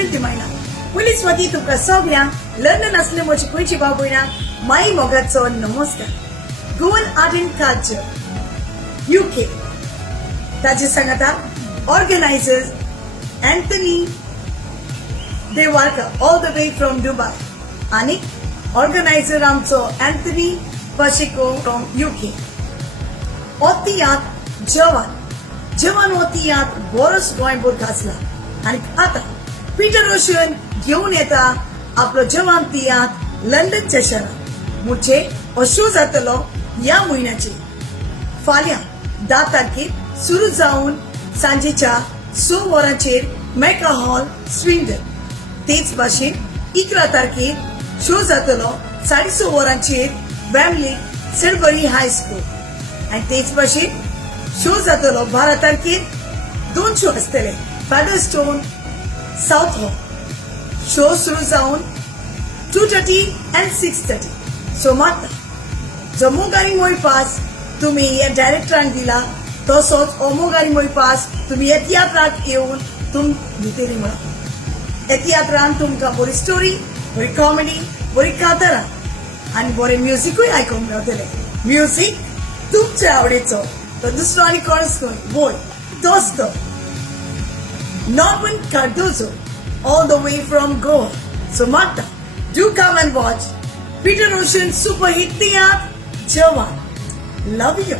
विनंती मायना. पुलीस वती तुमकां सगळ्यांक लंडन असले म्हजी पयची भाव भयणां माई मोगाचो नमस्कार. Goan art and culture UK ताजे सांगाता organisers Anthony Devarkar all the way from Dubai आणि ऑर्गनायझर आमचो एंथनी पाशिको फ्रॉम UK. ओतियात जवान ओतियात बरोच गोंयभर गाजला आणि आता पीटर रोशन घेऊन येता आपलो जवान तियात लंडनच्या शहरात. मुझे अशो जातलो या म्हयन्याचे फाल्यां 10 तारखेर सुरू जावन सांजेच्या 6 वरांचेर मेका हॉल स्विंडन. तेच भाशेन 11 तारखेर शो जातलो 6:30 वरांचेर वेमली सिडबरी हाय स्कूल. आणि तेच भाशेन शो जातलो 12 तारखेर 2 शो आसतले फॅदरस्टोन साउथ हॉल. शो सुरू जावन 2:30 and 6:30. सो माता जो मोगारी मोय पास तुम्ही या डायरेक्टरान दिला तसोच हो मोगारी मोय पास तुम्ही या तियात्राक येऊन तुम भितरी म्हणा. या तियात्रान तुमकां बरी स्टोरी, बरी कॉमेडी, बरी कातरां आणि बरे म्युझिकूय आयकूंक मेळटले. म्युझिक तुमच्या आवडीचो तो दुसरो आनी कोणूच न्हय, बोय तोच तो Norman Cardozo all the way from Goa. So Martha, do come and watch Peter Ocean's super hit Tiyat Jawan. Love you.